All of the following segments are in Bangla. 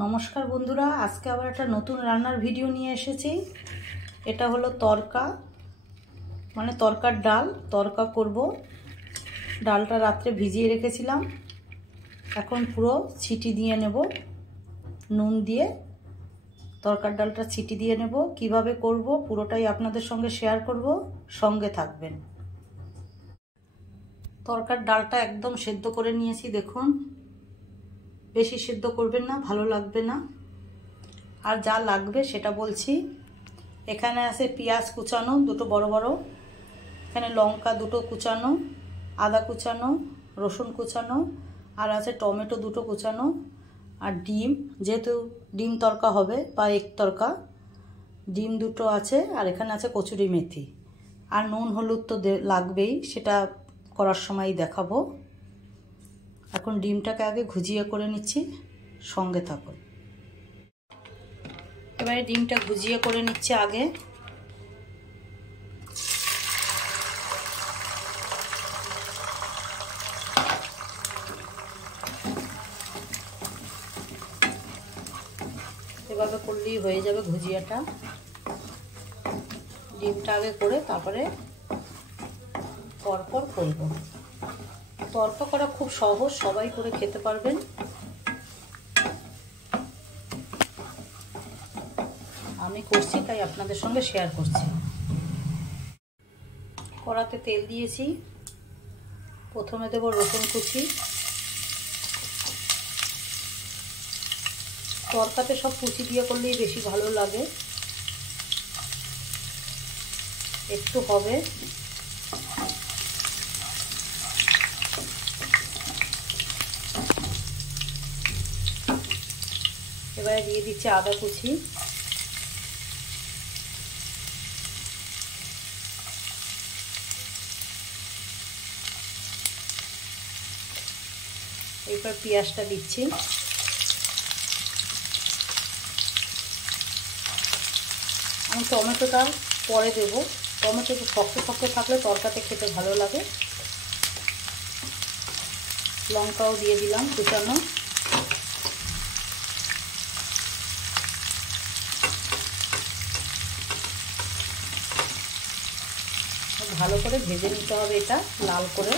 নমস্কার বন্ধুরা, আজকে আবার একটা নতুন রান্নার ভিডিও নিয়ে এসেছি। এটা হলো তরকা, মানে তরকার ডাল। তরকা করব। ডালটা রাত্রে ভিজিয়ে রেখেছিলাম, এখন পুরো ছিটি দিয়ে নেব। নুন দিয়ে তরকার ডালটা ছিটি দিয়ে নেব। কিভাবে করব পুরোটাই আপনাদের সঙ্গে শেয়ার করব, সঙ্গে থাকবেন। তরকার ডালটা একদম সেদ্ধ করে নিয়েছি, দেখুন। বেশি সেদ্ধ করবেন না, ভালো লাগবে না। আর যা লাগবে সেটা বলছি। এখানে আছে পেঁয়াজ কুচানো দুটো বড় বড়, এখানে লঙ্কা দুটো কুচানো, আদা কুচানো, রসুন কুচানো, আর আছে টমেটো দুটো কুচানো, আর ডিম, যেহেতু ডিম তরকা হবে বা এক তরকা, ডিম দুটো আছে, আর এখানে আছে কচুরি মেথি। আর নুন হলুদ তো লাগবেই, সেটা করার সময়ই দেখাবো। এখন ডিমটাকে আগে ভুজিয়ে করে নিচ্ছি, সঙ্গে থাকুন। এবারে ডিমটা ভুজিয়ে করে নিচ্ছে আগে। এভাবে করলেই হয়ে যাবে ভুজিয়াটা। ডিমটা আগে করে তারপরে পরপর করব। তরকা করা খুব সহজ, সবাই করে খেতে পারবেন। আমি করছি তাই আপনাদের সঙ্গে শেয়ার করছি। কড়াতে তেল দিয়েছি, প্রথমে দেব রসুন কুচি। তরকাতে সব কুচি দিয়ে করলেই বেশি ভালো লাগে। একটু হবে, এবারে দিয়ে দিচ্ছি আদা কুচি। এরপর পেঁয়াজটা দিচ্ছি। আমি টমেটোটা পরে দেবো। টমেটো একটু শক্ত শক্ত থাকলে তরকাতে খেতে ভালো লাগে। লঙ্কাও দিয়ে দিলাম কুচানো। ভালো করে ভেজে নিতে হবে, এটা লাল করে,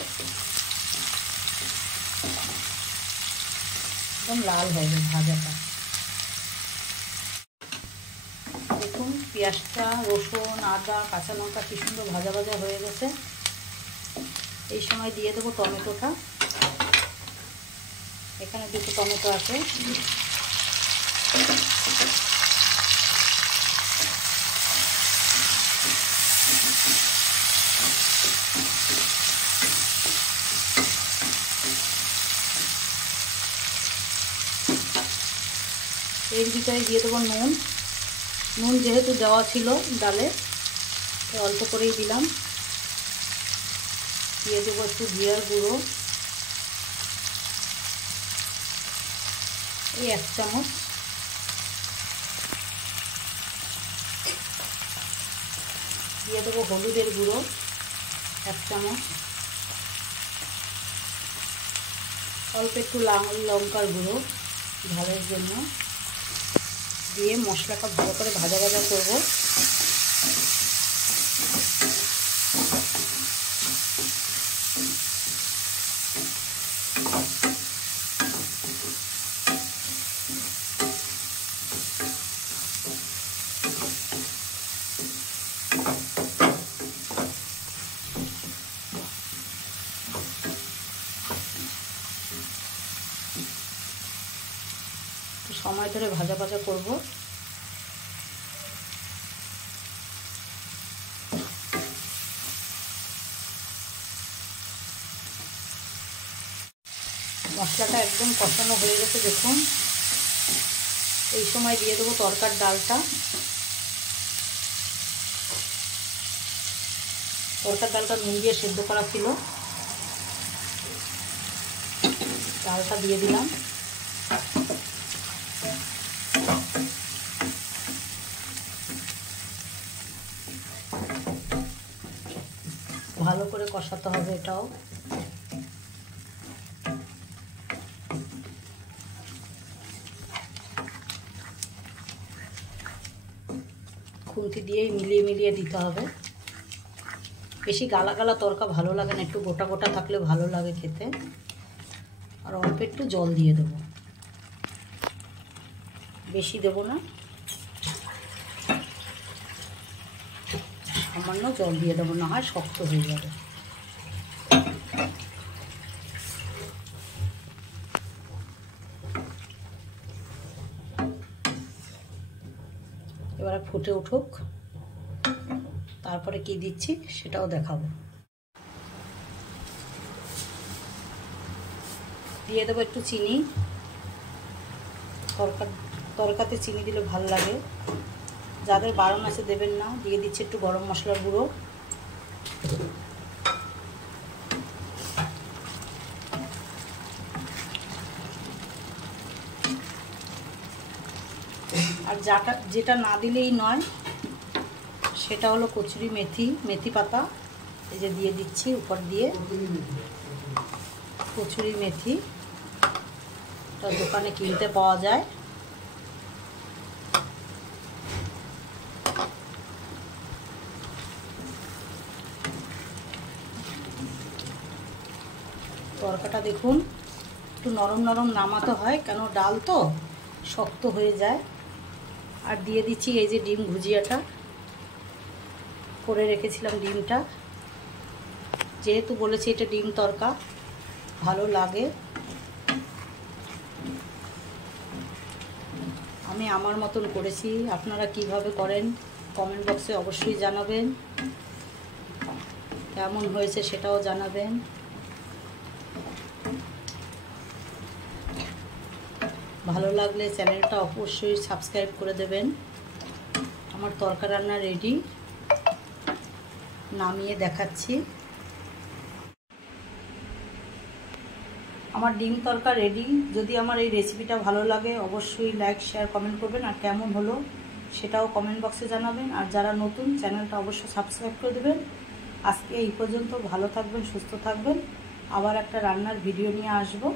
একদম লাল হবে ভাজাটা। দেখুন পেঁয়াজটা, রসুন, আদা, কাঁচা লঙ্কা কি সুন্দর ভাজা ভাজা হয়ে গেছে। এই সময় দিয়ে দেবো টমেটোটা। এখানে দুটো টমেটো আছে। এর ভিতরে দিয়ে দেবো নুন। নুন যেহেতু দেওয়া ছিল ডালে, অল্প করেই দিলাম। দিয়ে দেবো একটু জিরার গুঁড়ো, এই 1 চামচ। দিয়ে দেবো হলুদের গুঁড়ো 1 চামচ। অল্প একটু লাল লঙ্কার গুঁড়ো ঝালের জন্য। দিয়ে মশলাটা ভালো করে ভাজা ভাজা করব। সময় ধরে ভাজা ভাজা করব। মশলাটা একদম কষানো হয়ে গেছে, দেখুন। এই সময় দিয়ে দেবো তরকার ডালটা। তরকার ডালটা নুন দিয়ে সেদ্ধ করা ছিল, ডালটা দিয়ে দিলাম। ভালো করে কষাতে হবে এটাও। খুন্তি দিয়েই মিলিয়ে মিলিয়ে দিতে হবে। বেশি গালা গালা তরকা ভালো লাগে না, একটু গোটা গোটা থাকলে ভালো লাগে খেতে। আর অল্প একটু জল দিয়ে দেবো, বেশি দেবো না, সামান্য জল দিয়ে দেবো, না হয় শক্ত হয়ে যাবে। এবারে ফুটে উঠুক, তারপরে কি দিচ্ছি সেটাও দেখাবো। দিয়ে দেবো একটু চিনি, তরকাতে চিনি দিলে ভালো লাগে। যাদের বারণ আছে দেবেন না। দিয়ে দিচ্ছি একটু গরম মশলার গুঁড়ো, আর যেটা না দিলেই নয় সেটা হলো কচুরি মেথি পাতা। এই যে দিয়ে দিচ্ছি উপর দিয়ে কচুরি মেথি, দোকানে কিনতে পাওয়া যায়। তরকাটা দেখুন একটু নরম নরম নামাতে হয়, কেন ডাল তো শক্ত হয়ে যায়। আর দিয়ে দিচ্ছি এই যে ডিম ভুজিয়াটা করে রেখেছিলাম, ডিমটা যেহেতু বলেছি এটা ডিম তরকা ভালো লাগে। আমি আমার মতন করেছি, আপনারা কিভাবে করেন কমেন্ট বক্সে অবশ্যই জানাবেন, কেমন হয়েছে সেটাও জানাবেন। ভালো লাগলে চ্যানেলটা অবশ্যই সাবস্ক্রাইব করে দেবেন। আমার তরকা রান্না রেডি, নামিয়ে দেখাচ্ছি। আমার ডিম তরকা রেডি। যদি আমার এই রেসিপিটা ভালো লাগে অবশ্যই লাইক শেয়ার কমেন্ট করবেন, আর কেমন হলো সেটাও কমেন্ট বক্সে জানাবেন। আর যারা নতুন চ্যানেলটা অবশ্যই সাবস্ক্রাইব করে দেবেন। আজকে এই পর্যন্ত, ভালো থাকবেন, সুস্থ থাকবেন। আবার একটা রান্নার ভিডিও নিয়ে আসবো।